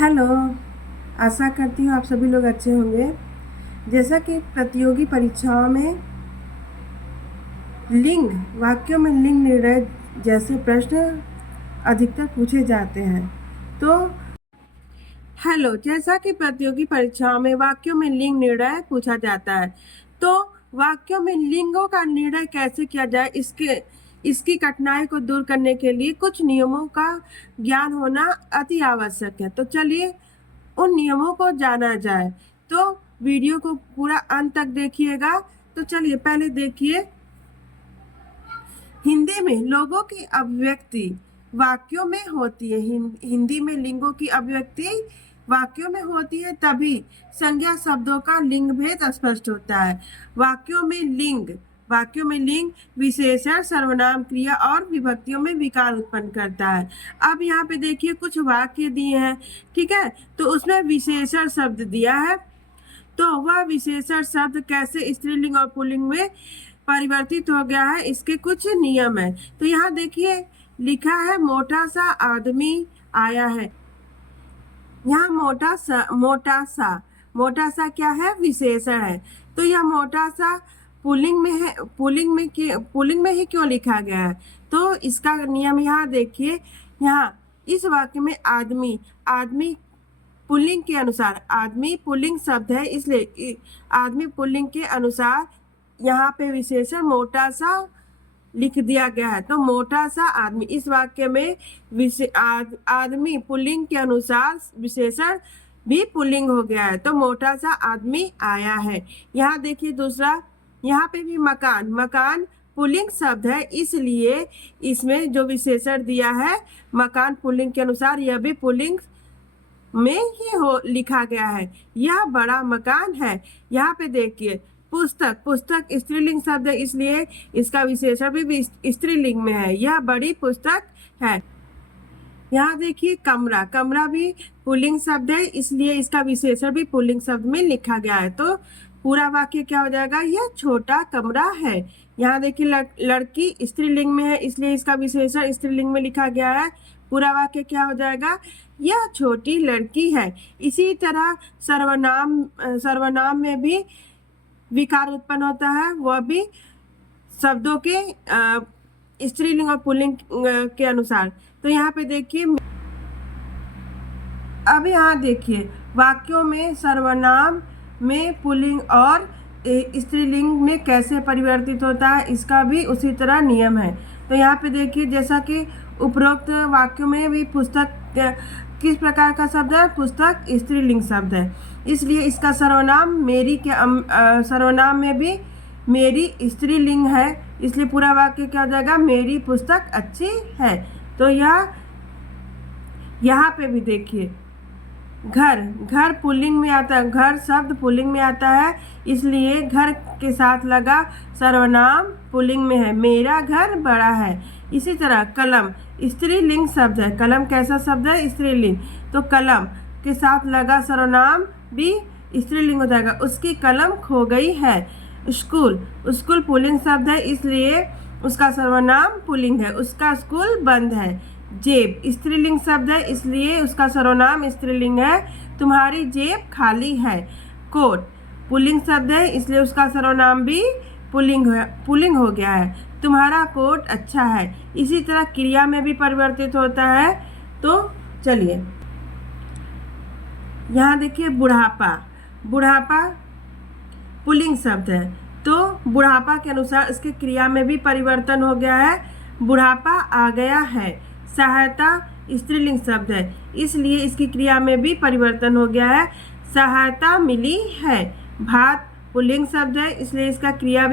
Hello. आशा करती हूँ आप सभी लोग अच्छे होंगे। जैसा कि प्रतियोगी परीक्षाओं में लिंग वाक्यों में लिंग निर्णय जैसे प्रश्न अधिकतर पूछे जाते हैं। तो हेलो, जैसा कि प्रतियोगी परीक्षाओं में वाक्यों में लिंग निर्णय पूछा जाता है, तो वाक्यों में लिंगों का निर्णय कैसे किया जाए, इसकी कठिनाई को दूर करने के लिए कुछ नियमों का ज्ञान होना अति आवश्यक है। तो चलिए उन नियमों को जाना जाए। तो वीडियो को पूरा अंत तक देखिएगा। तो चलिए पहले देखिए, हिंदी में लोगों की अभिव्यक्ति वाक्यों में होती है। हिंदी में लिंगों की अभिव्यक्ति वाक्यों में होती है, तभी संज्ञा शब्दों का लिंग भेद स्पष्ट होता है। वाक्यों में लिंग विशेषण, सर्वनाम, क्रिया और विभक्तियों में विकार उत्पन्न करता है। अब यहाँ पे देखिए कुछ वाक्य दिए हैं, ठीक है। तो उसमें विशेषण शब्द दिया है, तो वह विशेषण शब्द कैसे स्त्रीलिंग और पुल्लिंग में परिवर्तित हो गया है, इसके कुछ नियम है। तो यहाँ देखिए लिखा है मोटा सा आदमी आया है। यहाँ मोटा सा क्या है, विशेषण है। तो यह मोटा सा पुल्लिंग में है। पुल्लिंग में ही क्यों लिखा गया है? तो इसका नियम यहाँ देखिए, यहाँ इस वाक्य में आदमी पुल्लिंग के अनुसार, आदमी पुल्लिंग शब्द है, इसलिए आदमी पुल्लिंग के अनुसार यहाँ पे विशेषण मोटा सा लिख दिया गया है। तो मोटा सा आदमी, इस वाक्य में आदमी पुल्लिंग के अनुसार विशेषण भी पुल्लिंग हो गया है। तो मोटा सा आदमी आया है। यहाँ देखिए दूसरा, यहाँ पे भी मकान पुल्लिंग शब्द है, इसलिए इसमें जो विशेषण दिया है मकान पुल्लिंग के अनुसार, यह भी पुल्लिंग में ही लिखा गया है। यह बड़ा मकान है। यहाँ पे देखिए पुस्तक स्त्रीलिंग शब्द है, इसलिए इसका विशेषण भी स्त्रीलिंग में है। यह बड़ी पुस्तक है। यहाँ देखिए कमरा भी पुल्लिंग शब्द है, इसलिए इसका विशेषण भी पुल्लिंग शब्द में लिखा गया है। तो पूरा वाक्य क्या हो जाएगा, यह छोटा कमरा है। यहाँ देखिए लड़की स्त्रीलिंग में है, इसलिए इसका विशेषण स्त्रीलिंग में लिखा गया है। पूरा वाक्य क्या हो जाएगा, यह छोटी लड़की है। इसी तरह सर्वनाम में भी विकार उत्पन्न होता है, वह भी शब्दों के स्त्रीलिंग और पुल्लिंग के अनुसार। तो यहाँ पे देखिए, अब यहाँ देखिए वाक्यों में सर्वनाम में पुल्लिंग और स्त्रीलिंग में कैसे परिवर्तित होता है, इसका भी उसी तरह नियम है। तो यहाँ पे देखिए, जैसा कि उपरोक्त वाक्यों में भी पुस्तक किस प्रकार का शब्द है, पुस्तक स्त्रीलिंग शब्द है, इसलिए इसका सर्वनाम सर्वनाम में भी मेरी स्त्रीलिंग है, इसलिए पूरा वाक्य क्या हो जाएगा, मेरी पुस्तक अच्छी है। तो यहाँ पे भी देखिए घर पुल्लिंग में आता है, घर शब्द पुल्लिंग में आता है, इसलिए घर के साथ लगा सर्वनाम पुल्लिंग में है, मेरा घर बड़ा है। इसी तरह कलम स्त्रीलिंग शब्द है, कलम कैसा शब्द है, स्त्रीलिंग, तो कलम के साथ लगा सर्वनाम भी स्त्रीलिंग हो जाएगा, उसकी कलम खो गई है। स्कूल पुल्लिंग शब्द है, इसलिए उसका सर्वनाम पुल्लिंग है, उसका स्कूल बंद है। जेब स्त्रीलिंग शब्द है, इसलिए उसका सर्वनाम स्त्रीलिंग है, तुम्हारी जेब खाली है। कोट पुल्लिंग शब्द है, इसलिए उसका सर्वनाम भी पुल्लिंग हो गया है, तुम्हारा कोट अच्छा है। इसी तरह क्रिया में भी परिवर्तित होता है। तो चलिए यहाँ देखिए बुढ़ापा पुल्लिंग शब्द है, तो बुढ़ापा के अनुसार इसके क्रिया में भी परिवर्तन हो गया है, बुढ़ापा आ गया है। सहायता स्त्रीलिंग शब्द है, इसलिए इसकी क्रिया में भी परिवर्तन हो गया है, सहायता मिली है। भात पुल्लिंग शब्द है, इसलिए इसका क्रिया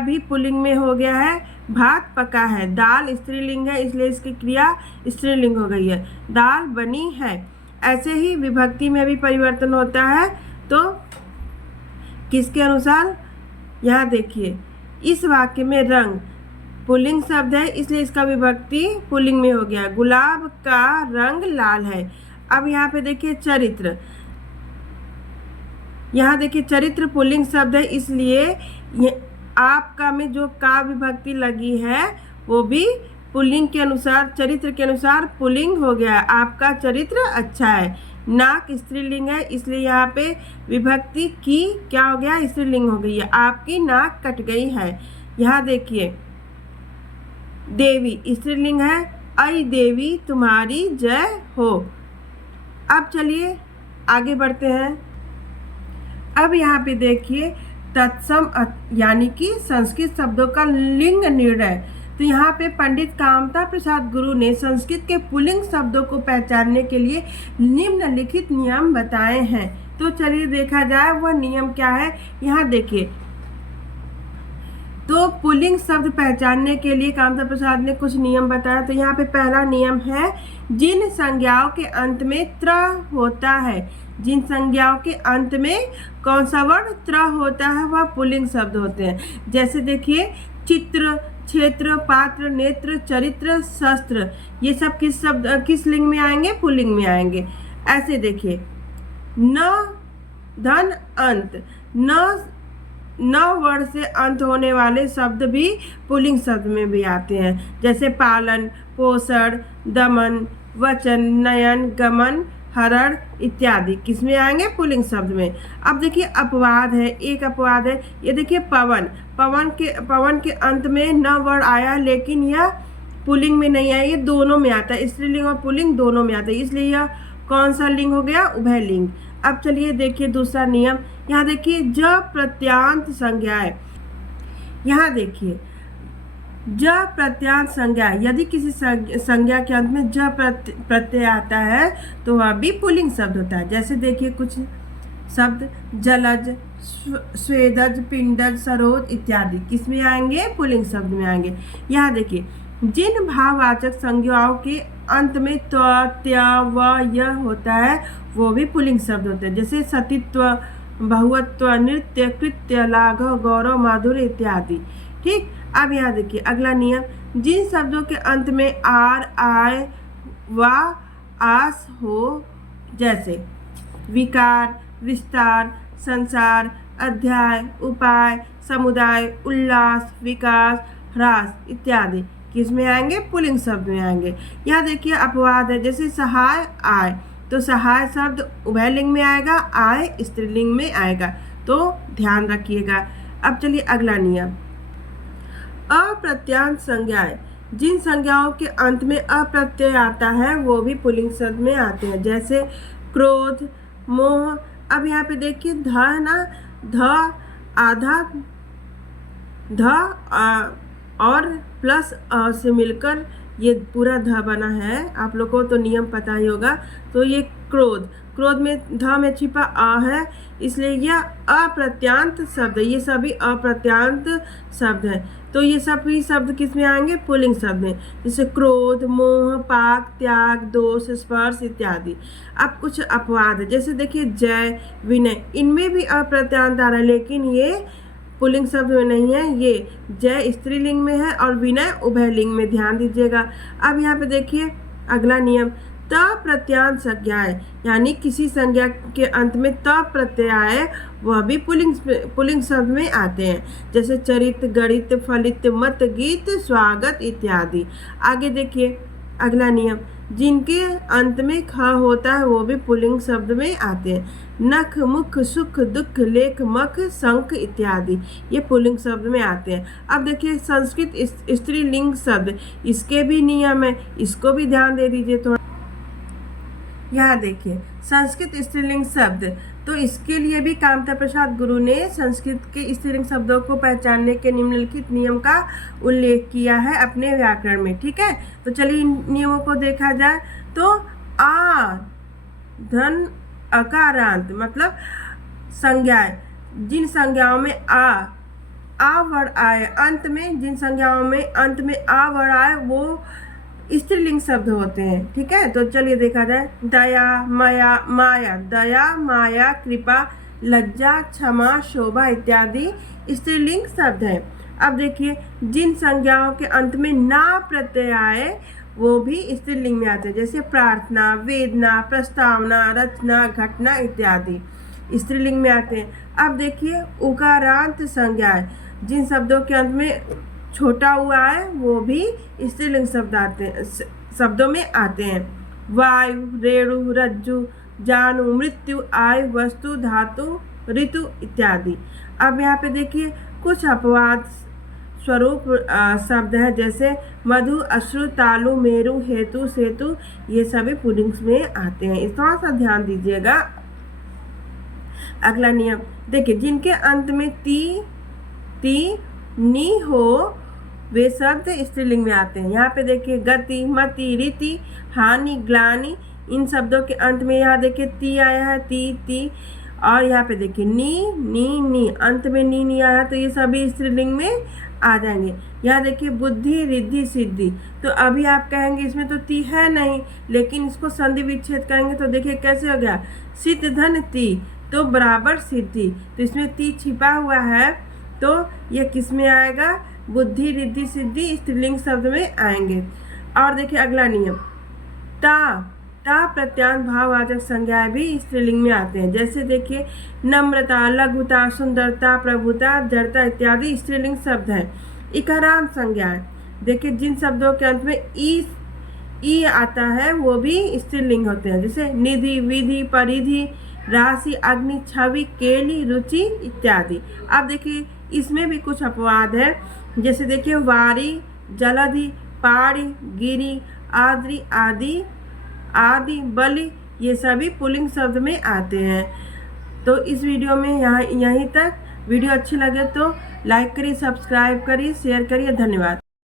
भी पुल्लिंग में हो गया है, भात पका है। दाल स्त्रीलिंग है, इसलिए इसकी क्रिया स्त्रीलिंग हो गई है, दाल बनी है। ऐसे ही विभक्ति में भी परिवर्तन होता है। तो किसके अनुसार, यहाँ देखिए इस वाक्य में रंग पुल्लिंग शब्द है, इसलिए इसका विभक्ति पुल्लिंग में हो गया, गुलाब का रंग लाल है। अब यहाँ पे देखिए चरित्र, यहाँ देखिए चरित्र पुल्लिंग शब्द है, इसलिए आपका में जो का विभक्ति लगी है वो भी पुल्लिंग के अनुसार, चरित्र के अनुसार पुल्लिंग हो गया, आपका चरित्र अच्छा है। नाक स्त्रीलिंग है, इसलिए यहाँ पे विभक्ति की क्या हो गया, स्त्रीलिंग हो गई है, आपकी नाक कट गई है। यहाँ देखिए देवी स्त्रीलिंग है, ऐ देवी तुम्हारी जय हो। अब चलिए आगे बढ़ते हैं। अब यहाँ पे देखिए तत्सम यानी कि संस्कृत शब्दों का लिंग निर्णय। तो यहाँ पे पंडित कामता प्रसाद गुरु ने संस्कृत के पुल्लिंग शब्दों को पहचानने के लिए निम्नलिखित नियम बताए हैं। तो चलिए देखा जाए वह नियम क्या है। यहाँ देखिए, तो पुल्लिंग शब्द पहचानने के लिए कामता प्रसाद ने कुछ नियम बताया। तो यहाँ पे पहला नियम है, जिन संज्ञाओं के अंत में त्र होता है, जिन संज्ञाओं के अंत में कौन सा वर्ण त्र होता है वह पुल्लिंग शब्द होते हैं। जैसे देखिए चित्र, क्षेत्र, पात्र, नेत्र, चरित्र, शस्त्र, ये सब किस लिंग में आएंगे, पुल्लिंग में आएंगे। ऐसे देखिए न, धन, अंत, न वर्ण से अंत होने वाले शब्द भी पुल्लिंग शब्द में भी आते हैं। जैसे पालन, पोषण, दमन, वचन, नयन, गमन, हरण इत्यादि किस में आएंगे, पुल्लिंग शब्द में। अब देखिए अपवाद है, एक अपवाद है, ये देखिए पवन, पवन के अंत में न वर्ण आया, लेकिन यह पुल्लिंग में नहीं आया, ये दोनों में आता है, स्त्रीलिंग और पुल्लिंग दोनों में आता है, इसलिए यह कौन सा लिंग हो गया, उभय लिंग। अब चलिए देखिए दूसरा नियम। यहाँ देखिए ज प्रत्यांत संज्ञाएं, यहाँ देखिए ज प्रत्यांत संज्ञा, यदि किसी संज्ञा के अंत में ज प्रत्यय आता है तो वह भी पुल्लिंग शब्द होता है। जैसे देखिए कुछ शब्द जलज, स्वेदज, पिंडज, सरोज इत्यादि किस में आएंगे, पुल्लिंग शब्द में आएंगे। यहाँ देखिए जिन भाववाचक संज्ञाओं के अंत में त्व, त्य, व, य होता है वो भी पुल्लिंग शब्द होते हैं। जैसे सतीत्व, बहुत्व, नृत्य, कृत्य, लाघव, गौरव, माधुर्य इत्यादि। ठीक। अब यहाँ देखिए अगला नियम, जिन शब्दों के अंत में आर, आय, व, आस हो, जैसे विकार, विस्तार, संसार, अध्याय, उपाय, समुदाय, उल्लास, विकास, ह्रास इत्यादि किस में आएंगे, पुल्लिंग शब्द में आएंगे। यहाँ देखिए अपवाद है, जैसे सहाय, आय, तो सहाय शब्द उभयलिंग में आएगा, आय स्त्रीलिंग में आएगा, तो ध्यान रखिएगा। अब चलिए अगला नियम, अप्रत्यांत संज्ञाएं, जिन संज्ञाओं के अंत में अप्रत्यय आता है वो भी पुल्लिंग शब्द में आते हैं। जैसे क्रोध, मोह। अब यहाँ पे देखिए ध है ना, ध आधा, ध और प्लस अ से मिलकर ये पूरा ध बना है, आप लोगों को तो नियम पता ही होगा। तो ये क्रोध, क्रोध में ध में छिपा अ है, इसलिए यह अप्रत्यांत शब्द है, ये सभी अप्रत्यांत शब्द हैं। तो ये सभी शब्द किस में आएंगे, पुल्लिंग शब्द में। जैसे क्रोध, मोह, पाक, त्याग, दोष, स्पर्श इत्यादि। अब कुछ अपवाद है, जैसे देखिए जय, विनय, इनमें भी अप्रत्यांत आ रहा है, लेकिन ये पुल्लिंग शब्द में नहीं है, ये जय स्त्रीलिंग में है और विनय उभयलिंग में, ध्यान दीजिएगा। अब यहाँ पे देखिए अगला नियम, त प्रत्यांत संज्ञाएं, यानी किसी संज्ञा के अंत में त प्रत्यय आए वह भी पुल्लिंग शब्द में आते हैं। जैसे चरित, गणित, फलित, मत, गीत, स्वागत इत्यादि। आगे देखिए अगला नियम, जिनके अंत में ख होता है वो भी पुल्लिंग शब्द में आते हैं। नख, मुख, सुख, दुख, लेख, मख, शंख इत्यादि ये पुल्लिंग शब्द में आते हैं। अब देखिए संस्कृत स्त्रीलिंग शब्द, इसके भी नियम है, इसको भी ध्यान दे दीजिए थोड़ा। यहाँ देखिए संस्कृत स्त्रीलिंग शब्द, तो इसके लिए भी कामता प्रसाद गुरु ने संस्कृत के स्त्रीलिंग शब्दों को पहचानने के निम्नलिखित नियम का उल्लेख किया है अपने व्याकरण में। ठीक है, तो चलिए इन नियमों को देखा जाए। तो आ, धन, अकारांत मतलब संज्ञाएं, जिन संज्ञाओं में आ वर्ण आए अंत में, जिन संज्ञाओं में अंत में आ वर्ण आए वो स्त्रीलिंग शब्द होते हैं। ठीक है, तो चलिए देखा जाए। दया, माया, दया, माया, कृपा, लज्जा, क्षमा, शोभा इत्यादि स्त्रीलिंग शब्द हैं। अब देखिए जिन संज्ञाओं के अंत में ना प्रत्यय आए वो भी स्त्रीलिंग में आते हैं। जैसे प्रार्थना, वेदना, प्रस्तावना, रचना, घटना इत्यादि स्त्रीलिंग में आते हैं। अब देखिए उकारांत संज्ञाएं, जिन शब्दों के अंत में छोटा हुआ है वो भी स्त्रीलिंग शब्दों में आते हैं। वायु, रेणु, रज्जु, जानु, मृत्यु, आयु, वस्तु, धातु, ऋतु इत्यादि। अब यहाँ पे देखिए कुछ अपवाद स्वरूप शब्द है, जैसे मधु, अश्रु, तालु, मेरु, हेतु, सेतु, ये सभी पुल्लिंग में आते हैं। इस थोड़ा सा ध्यान दीजिएगा। अगला नियम देखिए, जिनके अंत में ती नी हो वे शब्द स्त्रीलिंग में आते हैं। यहाँ पे देखिए गति, मति, रीति, हानि, ग्लानि, इन शब्दों के अंत में यहाँ देखिए ती आया है, ती। और यहाँ पे देखिए नी, अंत में नी आया, तो ये सभी स्त्रीलिंग में आ जाएंगे। यहाँ देखिए बुद्धि, रिद्धि, सिद्धि, तो अभी आप कहेंगे इसमें तो ती है नहीं, लेकिन इसको संधि विच्छेद करेंगे तो देखिए कैसे हो गया, सिद्ध धन ती, तो बराबर सिद्धि। तो इसमें ती छिपा हुआ है, तो ये किस में आएगा, बुद्धि, रिद्धि, सिद्धि स्त्रीलिंग शब्द में आएंगे। और देखिए अगला नियम, ता प्रत्यांत भाववाचक संज्ञाएं भी स्त्रीलिंग में आते हैं। जैसे देखिए नम्रता, लघुता, सुंदरता, प्रभुता, जड़ता इत्यादि स्त्रीलिंग शब्द हैं। इकारांत संज्ञाएं देखिए, जिन शब्दों के अंत में ई आता है वो भी स्त्रीलिंग होते हैं, जैसे निधि, विधि, परिधि, राशि, अग्नि, छवि, केली, रुचि इत्यादि। अब देखिए इसमें भी कुछ अपवाद है, जैसे देखिए वारी, जलधि, पाड़ी, गिरी, आद्रि, आदि, बलि, ये सभी पुल्लिंग शब्द में आते हैं। तो इस वीडियो में यहीं तक। वीडियो अच्छी लगे तो लाइक करिए, सब्सक्राइब करिए, शेयर करिए। धन्यवाद।